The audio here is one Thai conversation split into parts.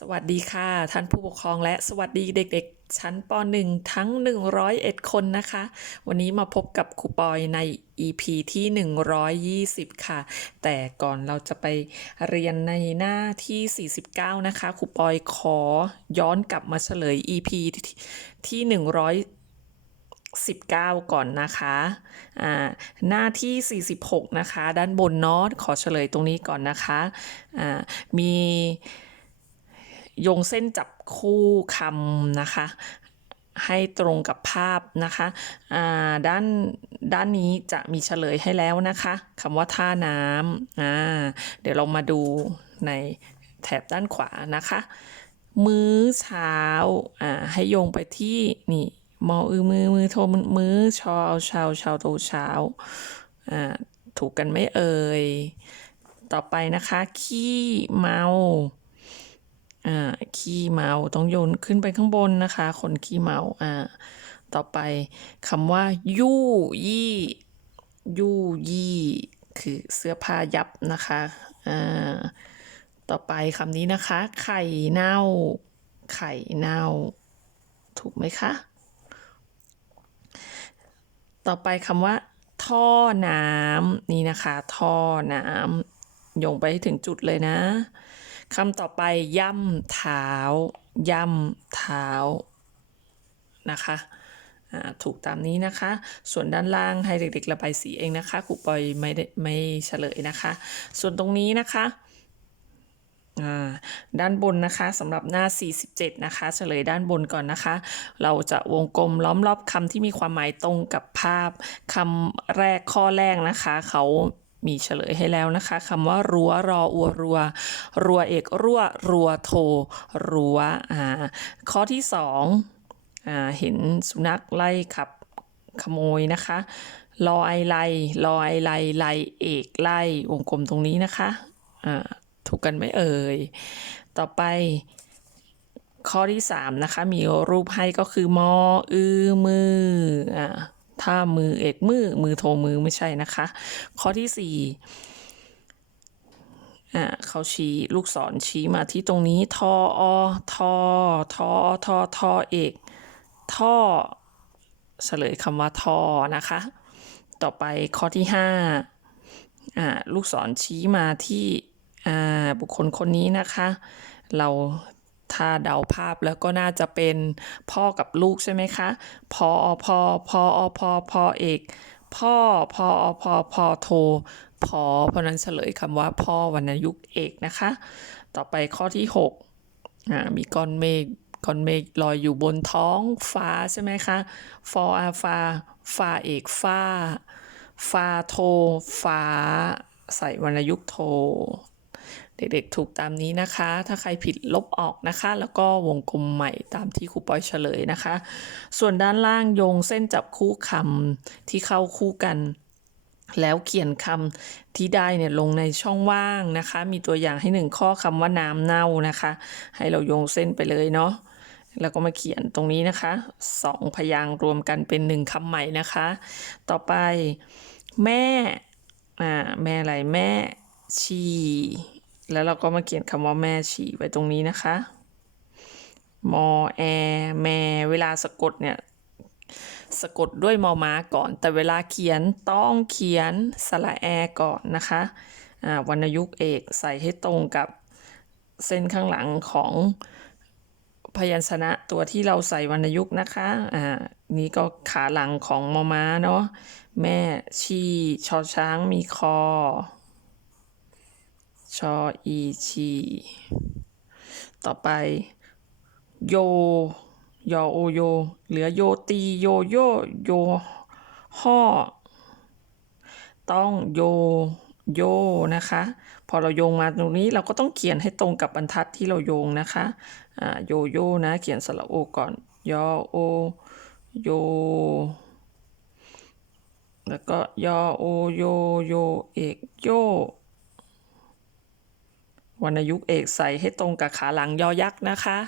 สวัสดีค่ะท่านผู้ปกครองและสวัสดีเด็กๆ ชั้นป .1 ทั้ง 101 คนนะคะ วันนี้มาพบกับครูปอยใน EP ที่ 120 ค่ะ แต่ก่อนเราจะไปเรียนในหน้าที่ 49 นะคะครูปอยขอย้อนกลับมาเฉลย EP ที่ 100 19 ก่อนนะคะอ่าหน้าที่ 46 นะคะ ด้านบนเนาะขอเฉลยตรงนี้ก่อนนะคะอ่ามี โยงเส้นจับคู่คำนะคะ ให้ตรงกับภาพนะคะอ่าด้านด้านนี้จะมีเฉลยให้แล้วนะคะคำว่าท่าน้ำอ่าเดี๋ยวเรามาดูในแถบด้านขวานะคะ มื้อเช้าอ่าให้โยงไปที่นี่มออือมือมือโทมือมื้อชอเอาเช้าเช้าโตเช้าอ่าถูกกันไม่เอ่ย ต่อไปนะคะ ขี้เมา อ่าขี้เมาต้องโยนขึ้นไปข้างบนนะคะ คนขี้เมาอ่าต่อไปคำว่า ยู่ยี่ยู่ยี่คือเสื้อผ้ายับนะคะอ่าต่อไปคำนี้นะคะ ไข่เน่า ไข่เน่า ถูกไหมคะ ต่อไปคำว่า ท่อน้ำนี่นะคะ ท่อน้ำโยงไปถึงจุดเลยนะ คำต่อไปย่ำเท้า ย่ำเท้านะคะถูกตามนี้นะคะ ส่วนด้านล่างให้เด็กๆระบายสีเองนะคะครูปอยไม่ได้ไม่เฉลยนะคะ ส่วนตรงนี้นะคะด้านบนนะคะสำหรับหน้า 47 นะคะ เฉลยด้านบนก่อนนะคะ เราจะวงกลมล้อมรอบคำที่มีความหมายตรงกับภาพคำแรกข้อแรกนะคะ เขา มีเฉลยให้แล้วนะคะคำว่ารั้วรออัวรัว รัวเอกรั่วรัวโทรัวอ่าข้อที่สองอ่าเห็นสุนัขไล่ขับขโมยนะคะรอไอไลรอไอไลไลเอกไล่วงกลมตรงนี้นะคะอ่าถูกกันไหมเอ่ย ต่อไปข้อที่ 3 นะคะ มีรูปให้ก็คือมออือมืออ่า ถ้ามือเอกมือมือโทมือไม่ใช่นะคะ ข้อที่4อ่าเขาชี้ลูกศรชี้มาที่ตรงนี้ทออทอทอทอทอเอกท่อเฉลยคำว่าทอนะคะ ต่อไปข้อที่5อ่าลูกศรชี้มาที่อ่าบุคคลคนนี้นะคะ เรา ถ้าเดาภาพแล้วก็น่าจะเป็นพ่อกับลูกใช่ไหมคะพออพอพออพอพอเอกพ่อพออพอพอโทพอเพราะนั้นเฉลยคำว่าพ่อวรรณยุกต์เอกนะคะ ต่อไปข้อที่6อ่ามีก้อนเมฆก้อนเมฆลอยอยู่บนท้องฟ้าใช่ไหมคะฟออาฟาฟาเอกฟ้าฟาโทฟ้า ใส่วรรณยุกต์โท เด็กๆถูกตามนี้นะคะ ถ้าใครผิดลบออกนะคะ แล้วก็วงกลมใหม่ตามที่ครูปอยเฉลยนะคะ ส่วนด้านล่างโยงเส้นจับคู่คำที่เข้าคู่กันแล้วเขียนคำที่ได้เนี่ยลงในช่องว่างนะคะ มีตัวอย่างให้หนึ่งข้อคำว่าน้ำเน่านะคะ ให้เราโยงเส้นไปเลยเนาะ แล้วก็มาเขียนตรงนี้นะคะสองพยางค์รวมกันเป็นหนึ่งคำใหม่นะคะ ต่อไปแม่ อ่า แม่อะไรแม่ฉี่ แล้วเราก็มาเขียนคำว่าแม่ฉี่ไว้ตรงนี้นะคะ มอแอแม่เวลาสะกดเนี่ยสะกดด้วยมอม้าก่อน แต่เวลาเขียนต้องเขียนสระแอก่อนนะคะอ่าวรรณยุกต์เอกใส่ให้ตรงกับเส้นข้างหลังของพยัญชนะตัวที่เราใส่วรรณยุกต์นะคะ อ่า นี่ก็ขาหลังของมอม้าเนาะ แม่ชีชอช้างมีคอ ชออีชีต่อไป โย ยอโอโย เหลือโยตีโยโยโยห่อต้องโยโยนะคะ พอเราโยงมาตรงนี้เราก็ต้องเขียนให้ตรงกับบรรทัดที่เราโยงนะคะอ่าโยโยนะ เขียนสระโอก่อน ยอโอโย แล้วก็ยอโอโยโยเอกโย วรรณยุกต์เอกใส่ให้ตรงกับขาหลังยอยักษ์นะคะ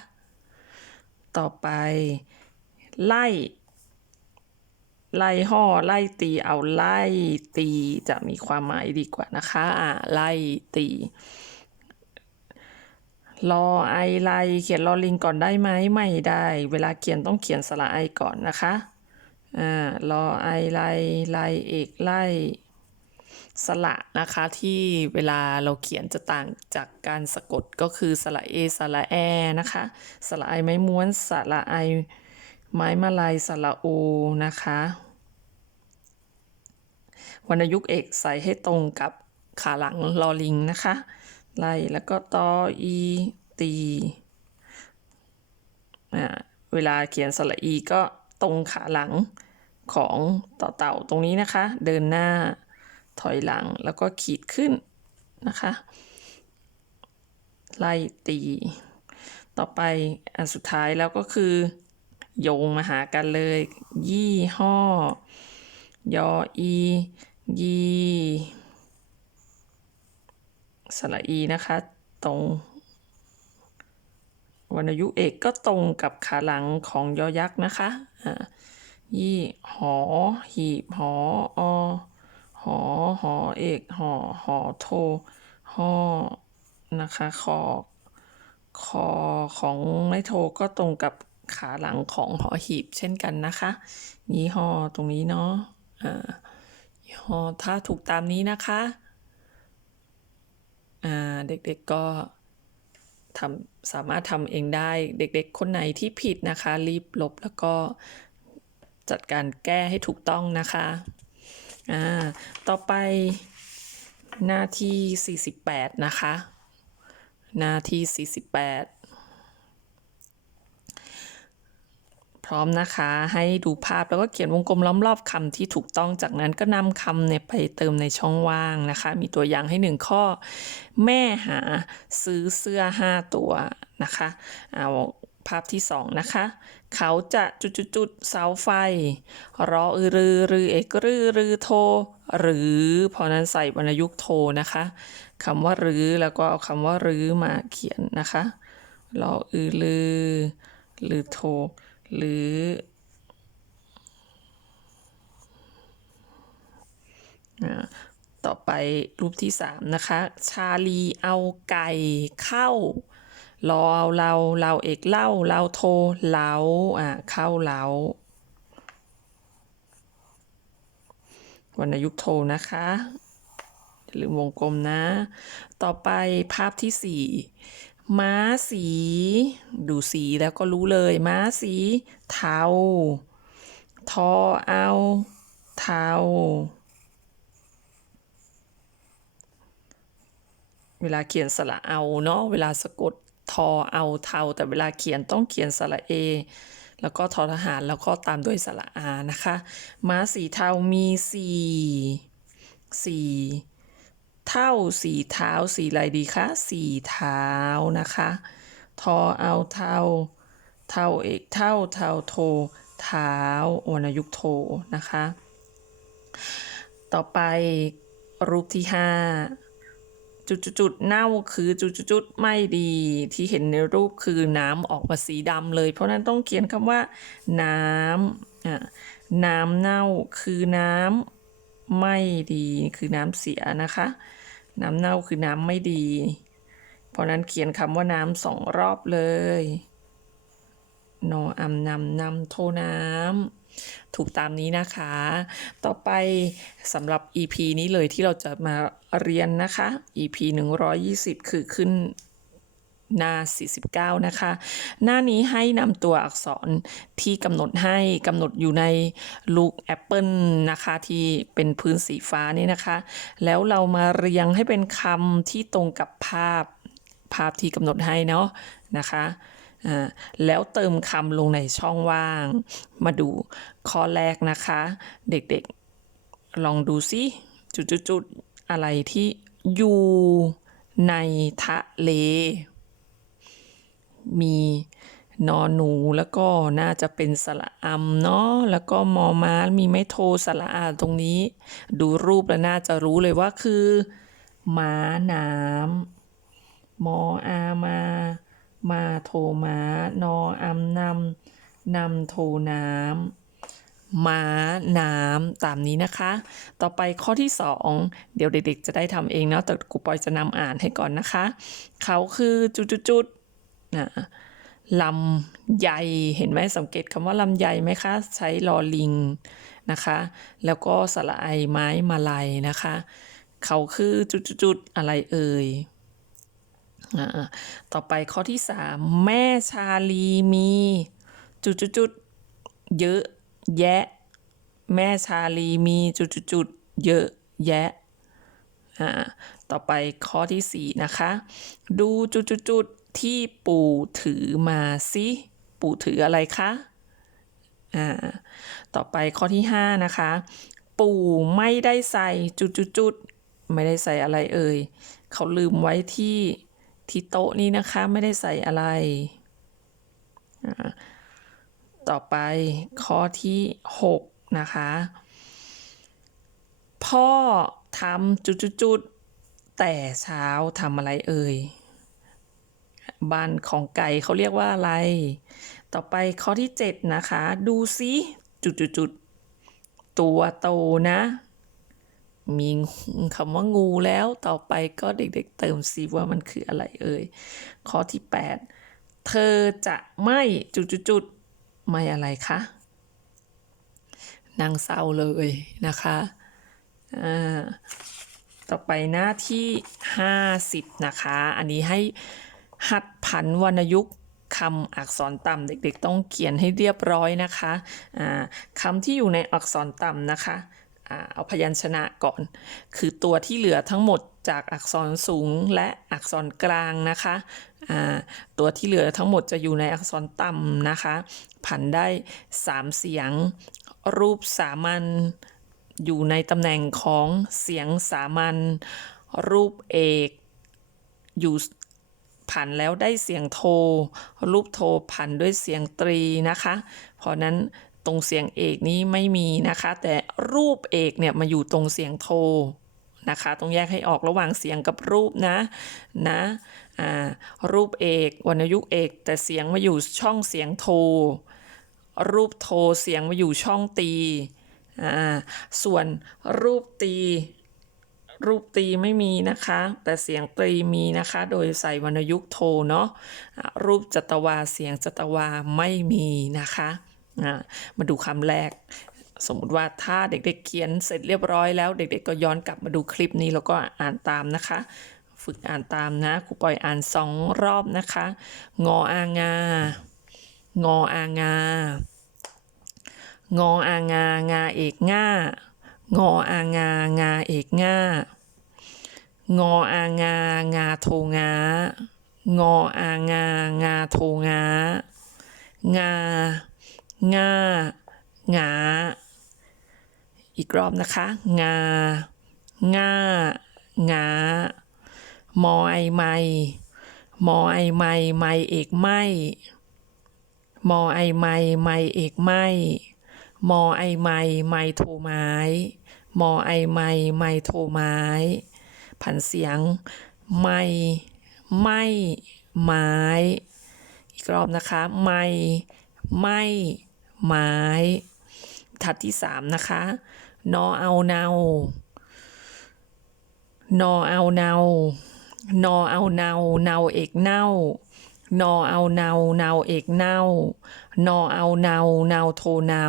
ต่อไป ไล่ ไล่ห่อไล่ตีเอาไล่ตีจะมีความหมายดีกว่านะคะอ่าไล่ตีรอไอไลเขียนรอลิงก่อนได้ไหมไม่ได้ เวลาเขียนต้องเขียนสระไอก่อนนะคะอ่ารอไอไลไลเอกไล่ สระนะคะที่เวลาเราเขียนจะต่างจากการสะกดก็คือสระเอสระแอนะคะสระไอไม้ม้วนสระไอไม้มาลายสระโอนะคะวรรณยุกต์เอกใส่ให้ตรงกับขาหลังลอลิงนะคะไล่แล้วก็ตออีตีอ่าเวลาเขียนสระอีก็ตรงขาหลังของต่อเต่าตรงนี้นะคะ เดินหน้า ถอยหลังแล้วก็ขีดขึ้นนะคะไล่ตี ต่อไปอันสุดท้ายแล้วก็คือ โยงมาหากันเลย ยี่ห้อ ยออียีสระอีนะคะ ตรงวรรณยุเอกก็ตรงกับขาหลังของยอยักษ์นะคะอ่ายี่หอ หีบหออ หอ หอเอก หอ หอโทหอนะคะคอคอของไม้โทก็ตรงกับขาหลังของหอหีบเช่นกันนะคะ ยี่ห้อตรงนี้เนาะอ่าอ๋อถ้าถูกตามนี้นะคะอ่าเด็กๆก็ทำสามารถทำเองได้เด็กๆ คนไหนที่ผิดนะคะ รีบลบแล้วก็จัดการแก้ให้ถูกต้องนะคะ อ่าต่อไปหน้าที่ 48 นะคะ หน้าที่ 48 พร้อมนะคะ ให้ดูภาพแล้วก็เขียนวงกลมล้อมรอบคำที่ถูกต้อง จากนั้นก็นำคำเนี่ยไปเติมในช่องว่างนะคะ มีตัวอย่างให้หนึ่งข้อ แม่หาซื้อเสื้อ 5 ตัวนะคะ เอา ภาพที่ 2 นะคะ เขาจะจุดจุดจุดๆๆเสาไฟ รออือรือรือเอกรือรือโท หรือ พอนั้นใส่วรรณยุกต์โทนะคะคำว่ารือ แล้วก็เอาคำว่ารือมาเขียนนะคะ รออือลือหรือโท หรือ ต่อไปรูปที่สามนะคะ ชาลีเอาไก่เข้า รอเอาเราเราเอกเล่าเราโทรเล้าอ่าเข้าเล้าวรรณยุกโทนะคะอย่าลืมวงกลมนะ ต่อไปภาพที่สี่ม้าสี ดูสีแล้วก็รู้เลย ม้าสีเทาทอเอาเทาเวลาเขียนสระเอาเนาะเวลาสะกด ทอเอาเทาแต่เวลาเขียนต้องเขียนสระเอ แล้วก็ทอทหารแล้วก็ตามด้วยสระอานะคะ ม้าสีเทามีสี่สี่เท่าสีเท้าสีอะไรดีคะสีเท้านะคะ ทอเอาเทาเท่าเอกเท่าเท่าโทเท้าวรรณยุกโทนะคะ ต่อไปรูปที่ห้า จุดๆเน่าคือจุดๆไม่ดีที่เห็นในรูปคือน้ำออกมาสีดำเลย เพราะนั้นต้องเขียนคำว่า น้ำอะน้ำเน่าคือน้ำไม่ดีคือน้ำเสียนะคะ น้ำเน่าคือน้ำไม่ดี เพราะนั้นเขียนคำว่าน้ำสองรอบเลยโนออำนำนำโทน้ำถูกตามนี้นะคะ ต่อไปสำหรับ EP นี้เลยที่เราจะมา เรียนนะคะ EP 120 คือขึ้นหน้า 49 นะคะ หน้านี้ให้นำตัวอักษรที่กำหนดให้กำหนดอยู่ในลูกแอปเปิลนะคะ ที่เป็นพื้นสีฟ้านี่นะคะ แล้วเรามาเรียงให้เป็นคำที่ตรงกับภาพภาพที่กำหนดให้เนาะนะคะอ่าแล้วเติมคำลงในช่องว่าง มาดูข้อแรกนะคะ เด็กๆ ลองดูซิจุดๆ อะไรที่อยู่ในทะเล มีนอนหนูแล้วก็น่าจะเป็นสระอำเนาะแล้วก็มอม้ามีไม่โทสระอาตรงนี้ ดูรูปแล้วน่าจะรู้เลยว่าคือ ม้าน้ำมออามา มาโทม้านออำนำนำโทน้ำ ม้า น้ำ ตามนี้นะคะ ต่อไปข้อที่สองเดี๋ยวเด็กๆจะได้ทำเองเนาะแต่ครูปอยจะนำอ่านให้ก่อนนะคะ เขาคือจุดๆนะลำไยเห็นไหมสังเกตคำว่าลำไยไหมคะ ใช้ลอลิงนะคะ แล้วก็สระไอไม้มาลัยนะคะ เขาคือจุดๆอะไรเอ่ยต่อไปข้อที่สามแม่ชาลีมี จุดๆเยอะ แยะ แม่ชาลีมีจุดๆเยอะแยะอ่าต่อไปข้อที่สี่นะคะ ดูจุดๆที่ปู่ถือมาสิปู่ถืออะไรคะอ่าต่อไปข้อที่ห้านะคะ ปู่ไม่ได้ใส่จุดๆๆไม่ได้ใส่อะไรเอ่ยเขาลืมไว้ที่ที่โต๊ะนี้นะคะไม่ได้ใส่อะไรอ่า ต่อไปข้อที่หกนะคะ พ่อทำจุดๆแต่เช้าทำอะไรเอ่ยบ้านของไก่เขาเรียกว่าอะไร ต่อไปข้อที่เจ็ดนะคะ ดูซิจุดๆตัวโตนะ มีคำว่างูแล้วต่อไปก็เด็กๆเติมซิว่ามันคืออะไรเอ่ยข้อที่ 8 เธอจะไม่จุดๆ ไม่อะไรคะนางเศร้าเลยนะคะอ่าต่อไปหน้าที่50นะคะ อันนี้ให้หัดผันวรรณยุกต์คำอักษรต่ำเด็กๆ ต้องเขียนให้เรียบร้อยนะคะอ่าคำที่อยู่ในอักษรต่ำนะคะ เอาพยัญชนะก่อน คือตัวที่เหลือทั้งหมดจากอักษรสูงและอักษรกลางนะคะตัวที่เหลือทั้งหมดจะอยู่ในอักษรต่ำนะคะ ผันได้ 3 เสียง รูปสามัญอยู่ในตำแหน่งของเสียงสามัญรูปเอกอยู่ผันแล้วได้เสียงโท รูปโทผันด้วยเสียงตรีนะคะ เพราะนั้น ตรงเสียงเอกนี้ไม่มีนะคะ แต่รูปเอกเนี่ยมาอยู่ตรงเสียงโทนะคะต้องแยกให้ออกระหว่างเสียงกับรูปนะนะอ่ารูปเอกวรรณยุกเอก แต่เสียงมาอยู่ช่องเสียงโท รูปโทเสียงมาอยู่ช่องตีอ่าส่วนรูปตี รูปตีไม่มีนะคะ แต่เสียงตรีมีนะคะ โดยใส่วรรณยุกโทเนาะรูปจัตวาเสียงจัตวาไม่มีนะคะ มาดูคำแรก สมมุติว่าถ้าเด็กๆเขียนเสร็จเรียบร้อยแล้ว เด็กๆก็ย้อนกลับมาดูคลิปนี้แล้วก็อ่านตามนะคะ ฝึกอ่านตามนะครูปล่อยอ่านสองรอบนะคะ งออางา งออางา งออางา งาเอกง่างออางา งาเอกง่างออางา งาโทงางออางา งาโทงางา งางา อีกรอบนะคะ งา ง่า งามอไอไม่มอไอไม่ไม่เอกไม่ มอไอไม่ไม่เอกไม่ มอไอไม่ไม่โทไม้ มอไอไม่ไม่โทไม้ ผันเสียง ไม่ ไม่ ไม้ อีกรอบนะคะ ไม่ ไม่ ไม้ทัดที่สามนะคะ นอเอาเนา นอเอาเนา นอเอาเนา เนาเอกเน่านอเอาเนาเนาเอกเน่านอเอาเนาเนาโทเนา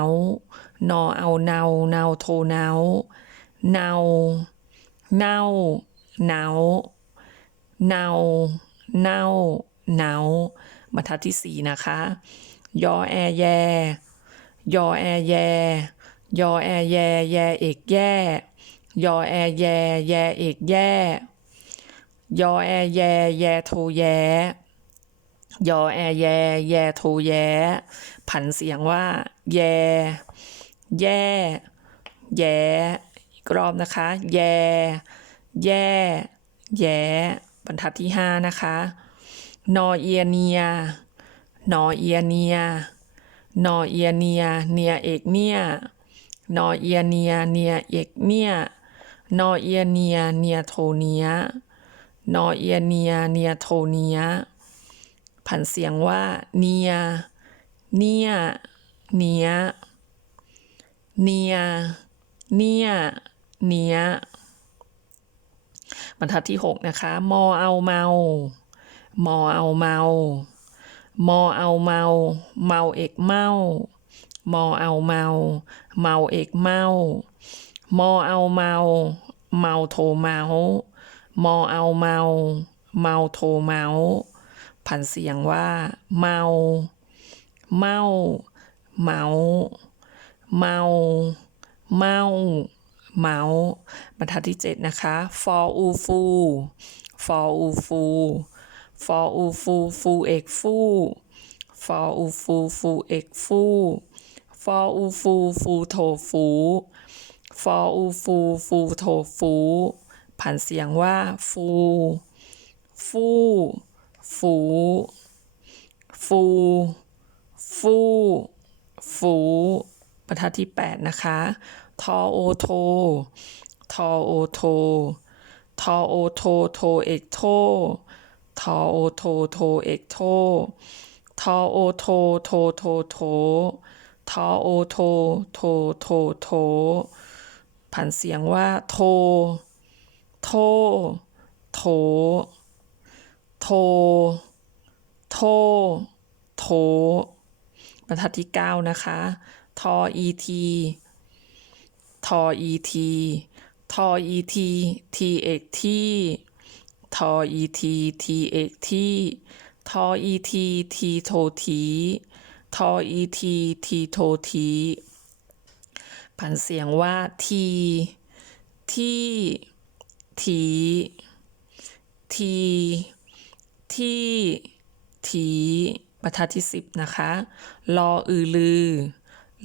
นอเอาเนาเนาโทเนาเนาเน่าเนาเนาเน่าเนาบรรทัดที่สี่นะคะ ยอแอแย ยอแอแย ยอแอแย แยเอกแย่ ยอแอแย แยเอกแย่ ยอแอแย แยโทแยยอแอแย แยโทแย ผันเสียงว่า แย แย่ แย อีกรอบนะคะ แย แย่ แย บรรทัดที่ห้านะคะ นอเอียเนีย นอเอียเนีย นอเอียเนีย เนียเอกเนีย นอเอียเนีย เนียเอกเนีย นอเอียเนีย เนียโทเนีย นอเอียเนีย เนียโทเนีย ผันเสียงว่า เนีย เนีย เนีย เนีย เนีย เนีย บรรทัดที่หกนะคะ มอเอาเมา มอเอาเมา มอเอาเมา เมาเอกเมา มอเอาเมา เมาเอกเมา มอเอาเมา เมาโทเมา มอเอาเมา เมาโทเมาผันเสียงว่า เมา เมา เมา เมา เมาเมาบรรทัดที่เจ็ดนะคะฟออูฟูฟออู ฟออูฟูฟูเอกฟูฟออูฟูฟูเอกฟูฟออูฟูฟูโทฟูฟออูฟูฟูโทฟูผันเสียงว่าฟู ฟู ฟู ฟู ฟู ฟูบรรทัดที่ 8 นะคะ ทอโอโท ทอโอโท ทอโอโท โทเอกโท ทอโอโทโทเอกโททอโอโทโทโทโททอโอโทโทโทโทผันเสียงว่า โท โทโถโท โทโถบรรทัดที่ 9 นะคะ ทออีที ทออีที ทออีที ทีเอกที่ ทออีทีทีเอกที่ทออีทีทีโททีทออีทีทีโททีผันเสียงว่าทีที่ทีทีที่ทีบรรทัดที่สิบนะคะรออือลือ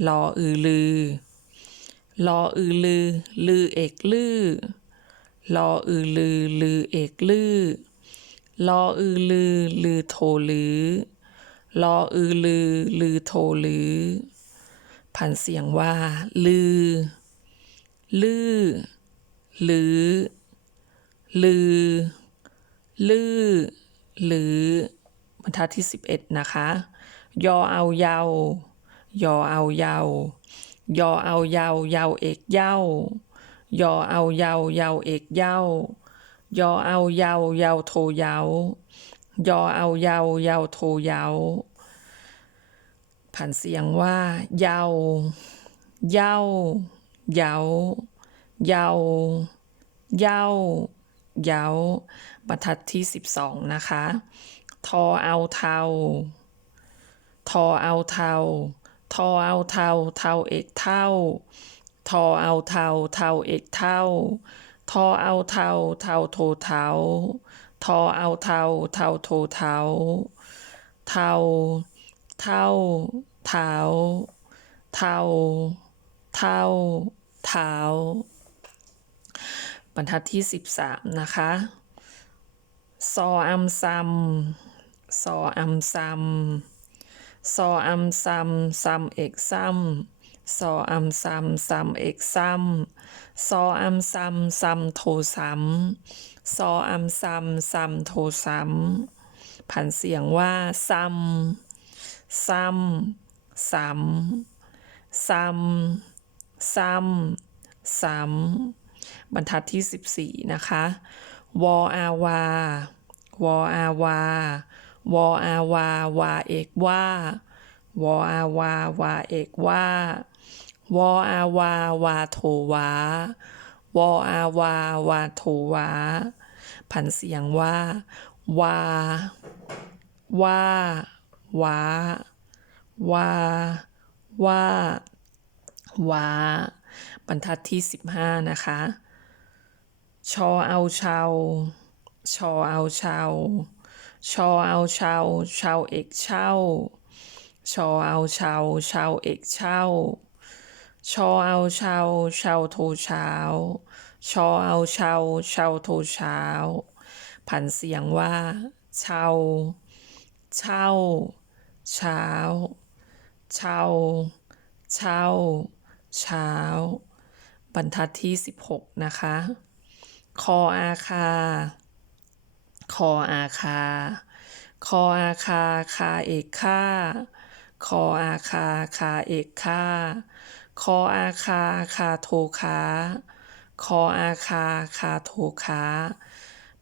รออือลือรออือลือลือเอกลือ รออือลือลือเอกลือรออือลือลือโทลือรออือลือลือโทลือผันเสียงว่า ลือ ลือ ลือ ลือ ลือ ลือบรรทัดที่ 11 นะคะ ยอเอาเยา ยอเอาเยา ยอเอาเยา เยาเอกเย้า ยอเอาเยาเยาเอกเย้ายอเอาเยาเยาโทเยายอเอาเยาเยาโทเยาผันเสียงว่าเยาเยาเยาเยาเยาเยาบรรทัดที่ 12 นะคะ ทอเอาเทาทอเอาเทาทอเอาเทาเทาเอกเท่า ทอเอาเทาเทาเอกเท่า ทอเอาเทาเทาโทเทาทอเอาเทาเทาโทเทาเทาเท่าเท้าเท่าเท่าเท้า บรรทัดที่ 13 นะคะซออัมซัมซออัมซัมซออัมซัมซัมเอกซัม ซออัมซัมซัมเอกซัมซออัมซัมซัมโทซัมซออัมซัมซัมโทซัมผันเสียงว่าซัมซัมซัมซัมซัมซัมบรรทัดที่ 14 นะคะ วออาวา วออาวา วออาวา วาเอกว่าวออาวา วาเอกว่า วออาวาวาโทวาวออาวาวาโทวาผันเสียงว่า วา ว่า วา วา ว่า วา บรรทัดที่15นะคะ ชอเอาชาว ชอเอาชาว ชอเอาชาเชาวเอกเช่า ชอเอาชาเชาวเอกเช่าช ชอเอาเชาเชาโทเช้า ชอเอาเชาเชาโทเช้า ผันเสียงว่า เชาเช่า เช้า เช่า เช่า เช้า บรรทัดที่ 16 นะคะ คออาคา คออาคา คออาคา คาเอกค่า คออาคา คาเอกค่าค คออาคาคาโทคาคออาคาคาโทคา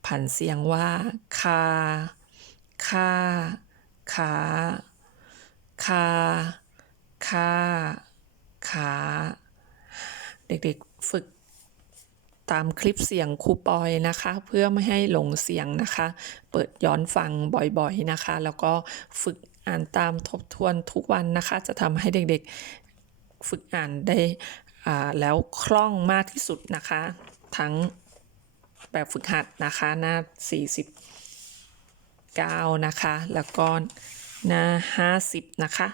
ผันเสียงว่า คา คา ขา คา คา ขา เด็กๆ ฝึกตามคลิปเสียงครูปอยนะคะ เพื่อไม่ให้หลงเสียงนะคะ เปิดย้อนฟังบ่อยๆนะคะ แล้วก็ฝึกอ่านตามทบทวนทุกวันนะคะ จะทำให้เด็กๆ ฝึกอ่านได้แล้วคล่องมากที่สุดนะคะ ทั้งแบบฝึกหัดนะคะหน้า 49 นะคะ แล้วก็หน้า 50 นะคะ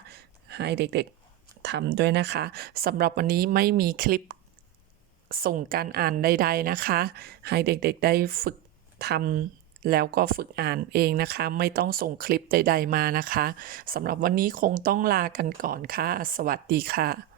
ให้เด็กๆทำด้วยนะคะสำหรับวันนี้ไม่มีคลิปส่งการอ่านใด ๆนะคะ ให้เด็กๆได้ฝึกทำแล้วก็ฝึกอ่านเองนะคะ ไม่ต้องส่งคลิปใด ๆมานะคะสำหรับวันนี้คงต้องลากันก่อนค่ะ สวัสดีค่ะ